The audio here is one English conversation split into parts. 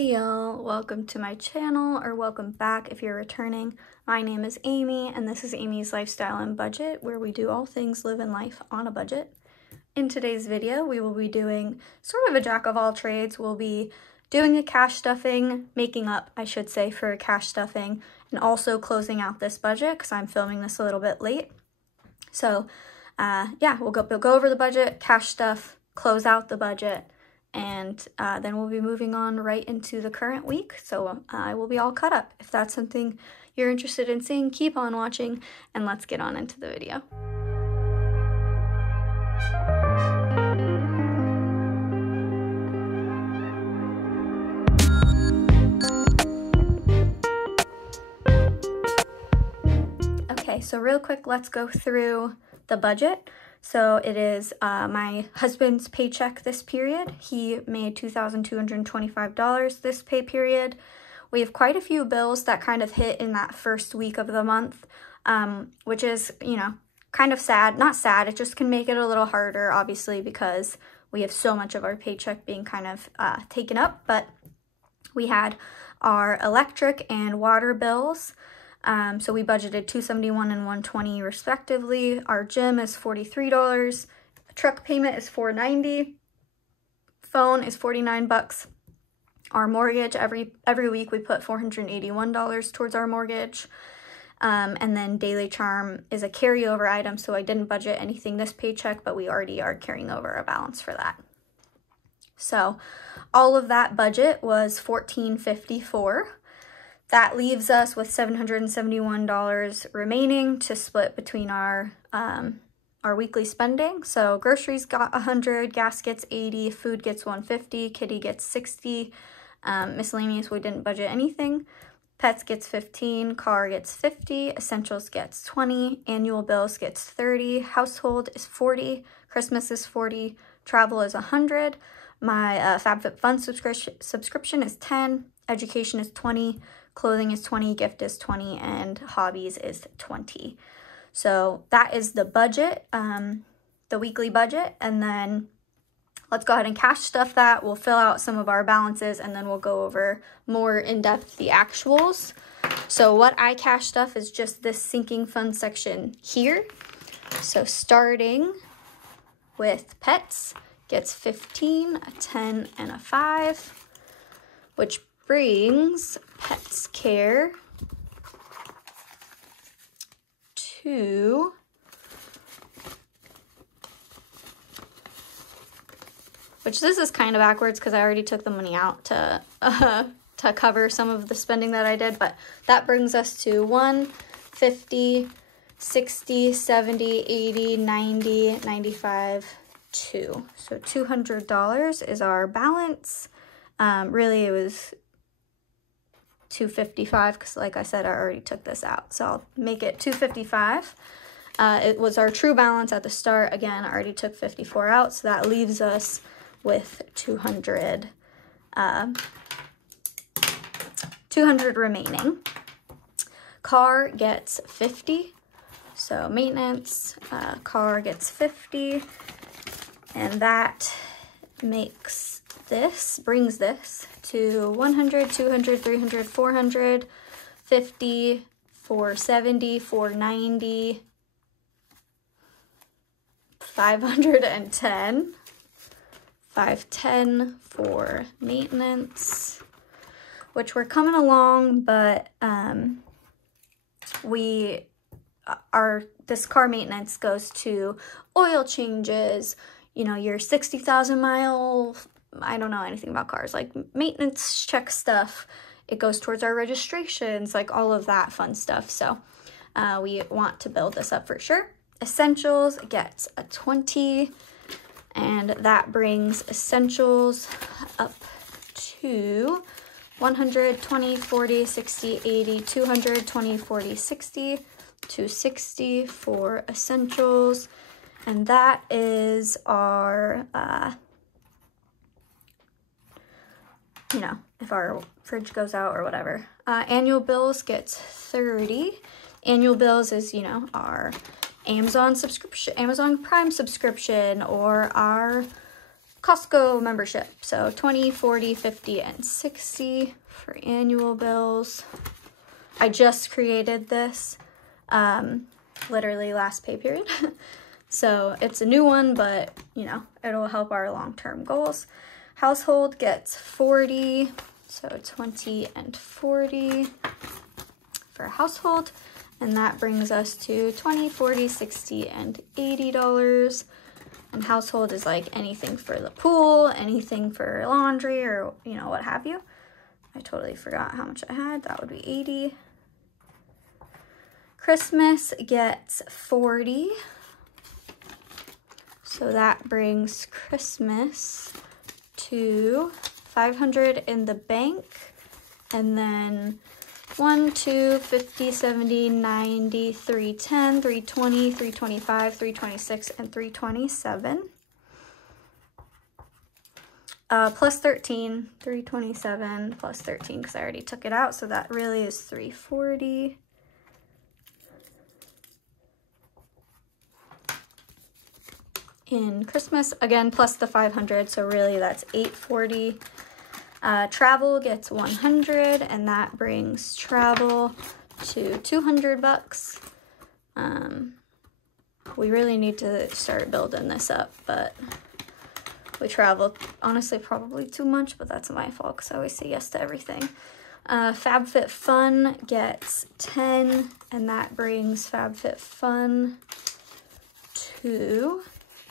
Hey y'all, welcome to my channel, or welcome back if you're returning. My name is Amy, and this is Amy's Lifestyle and Budget, where we do all things live in life on a budget. In today's video, we will be doing sort of a jack of all trades. We'll be doing a cash stuffing, making up, I should say, for a cash stuffing, and also closing out this budget because I'm filming this a little bit late. So yeah, we'll go over the budget, cash stuff, close out the budget, and then we'll be moving on right into the current week. So I will be all caught up. If that's something you're interested in seeing, keep on watching, and let's get on into the video. Okay, so real quick, let's go through the budget. So it is my husband's paycheck this period. He made $2,225 this pay period. We have quite a few bills that kind of hit in that first week of the month, which is, you know, kind of sad. Not sad, it just can make it a little harder, obviously, because we have so much of our paycheck being kind of taken up. But we had our electric and water bills. So we budgeted $271 and $120 respectively. Our gym is $43. Truck payment is $490. Phone is $49. Our mortgage, every week we put $481 towards our mortgage. And then Daily Charm is a carryover item, so I didn't budget anything this paycheck, but we already are carrying over a balance for that. So all of that budget was $1,454. That leaves us with $771 remaining to split between our weekly spending. So groceries got $100, gas gets $80, food gets $150, kitty gets $60, miscellaneous we didn't budget anything. Pets gets $15, car gets $50, essentials gets $20, annual bills gets $30, household is $40, Christmas is $40, travel is $100. My FabFitFun subscription is $10, education is $20. Clothing is $20, gift is $20, and hobbies is $20. So that is the budget, the weekly budget. And then let's go ahead and cash stuff that. We'll fill out some of our balances, and then we'll go over more in depth the actuals. So what I cash stuff is just this sinking fund section here. So starting with pets gets 15, a 10, and a 5, which brings Pets Care to which this is kind of backwards because I already took the money out to cover some of the spending that I did, but that brings us to 1, 50, 60, 70, 80, 90, 95, 2. So $200 is our balance. Really it was $255 because, like I said, I already took this out, so I'll make it $255. It was our true balance at the start. Again, I already took 54 out, so that leaves us with 200 remaining. Car gets 50, so maintenance, car gets 50, and that brings this to 100, 200, 300, 400, 50, 470, 490, 510, 510 for maintenance, which we're coming along, but this car maintenance goes to oil changes, you know, your 60,000 mile, I don't know anything about cars, like maintenance check stuff. It goes towards our registrations, like all of that fun stuff. So we want to build this up for sure. Essentials gets a 20, and that brings essentials up to 100, 20, 40, 60, 80, 200, 20, 40, 60, 260 for essentials. And that is our, you know, if our fridge goes out or whatever. Annual bills gets 30. Annual bills is, you know, our Amazon subscription, Amazon Prime subscription, or our Costco membership. So 20, 40, 50, and 60 for annual bills. I just created this literally last pay period. So it's a new one, but you know, it'll help our long-term goals. Household gets 40, so 20 and 40 for household. And that brings us to 20, 40, 60, and $80. And household is like anything for the pool, anything for laundry, or you know, what have you. I totally forgot how much I had. That would be 80. Christmas gets 40. So that brings Christmas to 500 in the bank. And then 1, 2, 50, 70, 90, 310, 320, 325, 326, and 327. Plus 13, 327 plus 13, because I already took it out, so that really is 340. In Christmas, again, plus the 500, so really that's 840. Travel gets 100, and that brings travel to 200 bucks. We really need to start building this up, but we travel, honestly, probably too much, but that's my fault because I always say yes to everything. FabFitFun gets 10, and that brings FabFitFun to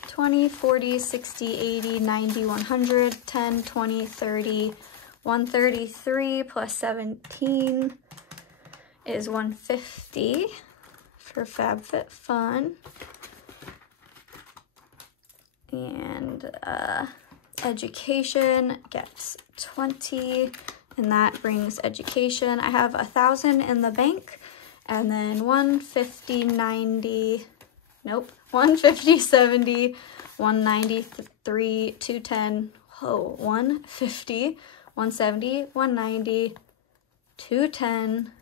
20, 40, 60, 80, 90, 100, 10, 20, 30, 133 plus 17 is 150 for FabFitFun. And education gets 20, and that brings education. I have 1,000 in the bank, and then 150, 90, nope, 150, 70, 193, 210, oh, 150, 170, 190, 210,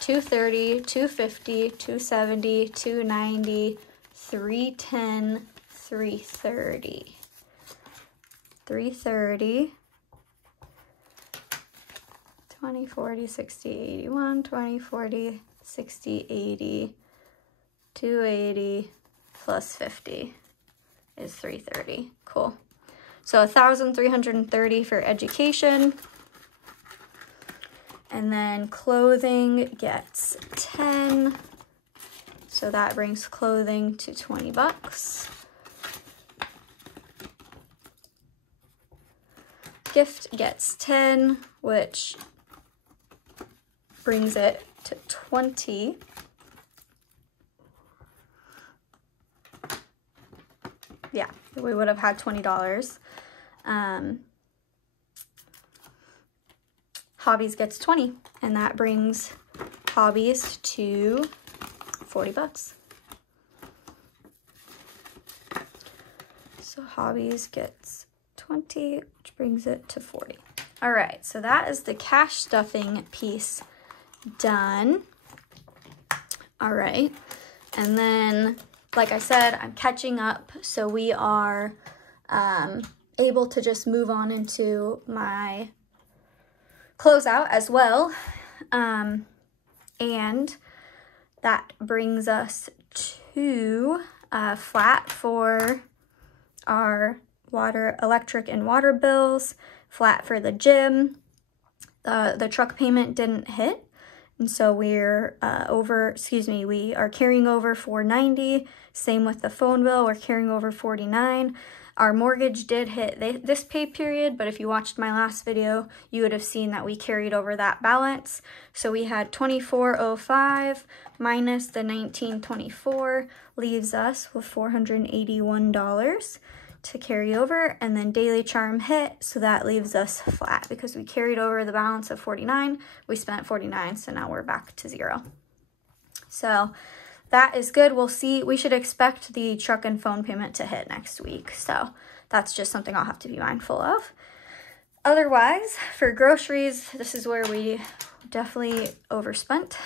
230, 250, 270, 290, 310, 330, 330, 20, 40, 60, 81, 20, 40, 60, 80, 280 plus 50 is 330. Cool. So 1,330 for education. And then clothing gets 10. So that brings clothing to 20 bucks. Gift gets 10, which brings it to 20. Yeah, we would have had $20. Hobbies gets 20, and that brings hobbies to 40 bucks. So hobbies gets 20, which brings it to 40. All right, so that is the cash stuffing piece done. All right, and then, like I said, I'm catching up, so we are able to just move on into my closeout as well. And that brings us to flat for our water, electric, and water bills, flat for the gym. The truck payment didn't hit, and so we're we are carrying over $490. Same with the phone bill, we're carrying over $49. Our mortgage did hit this pay period, but if you watched my last video, you would have seen that we carried over that balance. So we had $24.05 minus the $19.24 leaves us with $481 to carry over, and then daily charm hit, so that leaves us flat because we carried over the balance of $49. We spent $49, so now we're back to zero. So that is good. We'll see. We should expect the truck and phone payment to hit next week. So that's just something I'll have to be mindful of. Otherwise, for groceries, this is where we definitely overspent.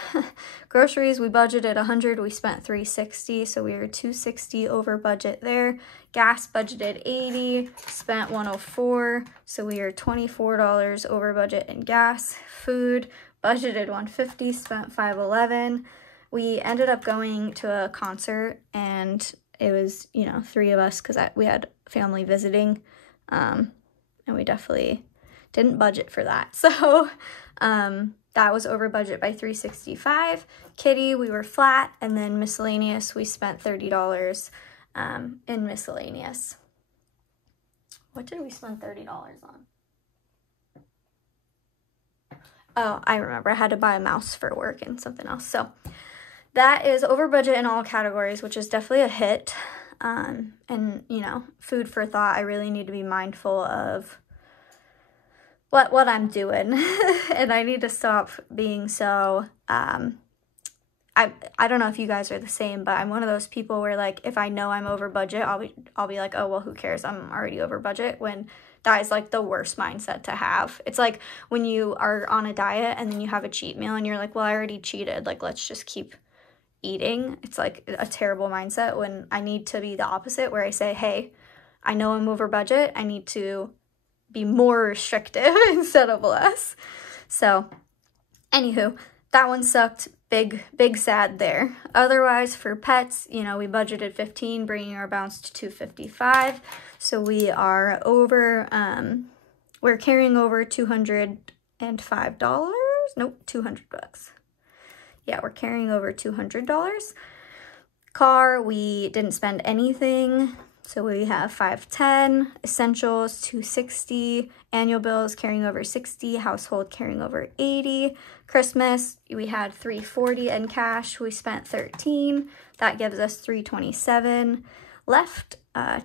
Groceries, we budgeted 100, we spent 360, so we were 260 over budget there. Gas budgeted 80, spent 104, so we were $24 over budget in gas. Food, budgeted 150, spent 511. We ended up going to a concert, and it was, you know, 3 of us because we had family visiting, and we definitely didn't budget for that. So that was over budget by 365. Kitty, we were flat, and then miscellaneous, we spent $30 in miscellaneous. What did we spend $30 on? Oh, I remember. I had to buy a mouse for work and something else. So that is over budget in all categories, which is definitely a hit. And, you know, food for thought. I really need to be mindful of what I'm doing. And I need to stop being so, I don't know if you guys are the same, but I'm one of those people where, like, if I know I'm over budget, I'll be like, oh, well, who cares? I'm already over budget, when that is like the worst mindset to have. It's like when you are on a diet and then you have a cheat meal and you're like, well, I already cheated, like, let's just keep eating. It's like a terrible mindset, when I need to be the opposite, where I say, hey, I know I'm over budget, I need to be more restrictive instead of less. So anywho, that one sucked. Big sad there. Otherwise, for pets, you know, we budgeted 15, bringing our balance to 255. So we are over, we're carrying over $205. Nope, $200. Yeah, we're carrying over $200. Car, we didn't spend anything. So we have 510, essentials 260, annual bills carrying over 60, household carrying over 80. Christmas, we had 340 in cash, we spent 13. That gives us 327 left.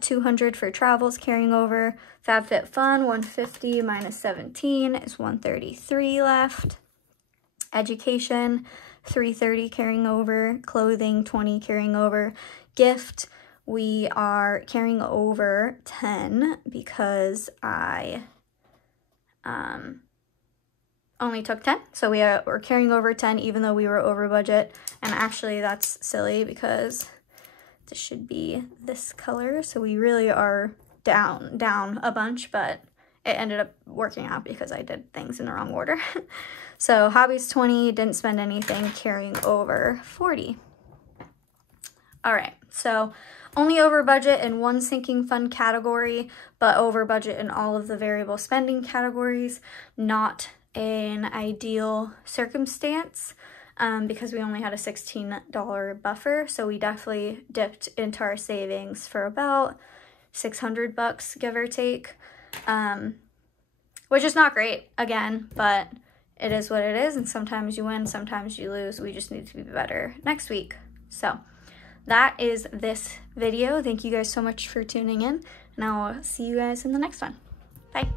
200 for travels carrying over. FabFitFun 150 minus 17 is 133 left. Education 330 carrying over. Clothing 20 carrying over. Gift, we are carrying over 10 because I only took 10. So we're carrying over 10 even though we were over budget. And actually that's silly because this should be this color. So we really are down a bunch, but it ended up working out because I did things in the wrong order. So hobbies 20, didn't spend anything, carrying over 40. All right, so only over budget in one sinking fund category, but over budget in all of the variable spending categories. Not an ideal circumstance because we only had a $16 buffer. So we definitely dipped into our savings for about $600, give or take, which is not great, again, but it is what it is. And sometimes you win, sometimes you lose. We just need to be better next week. So that is this video. Thank you guys so much for tuning in, and I'll see you guys in the next one. Bye.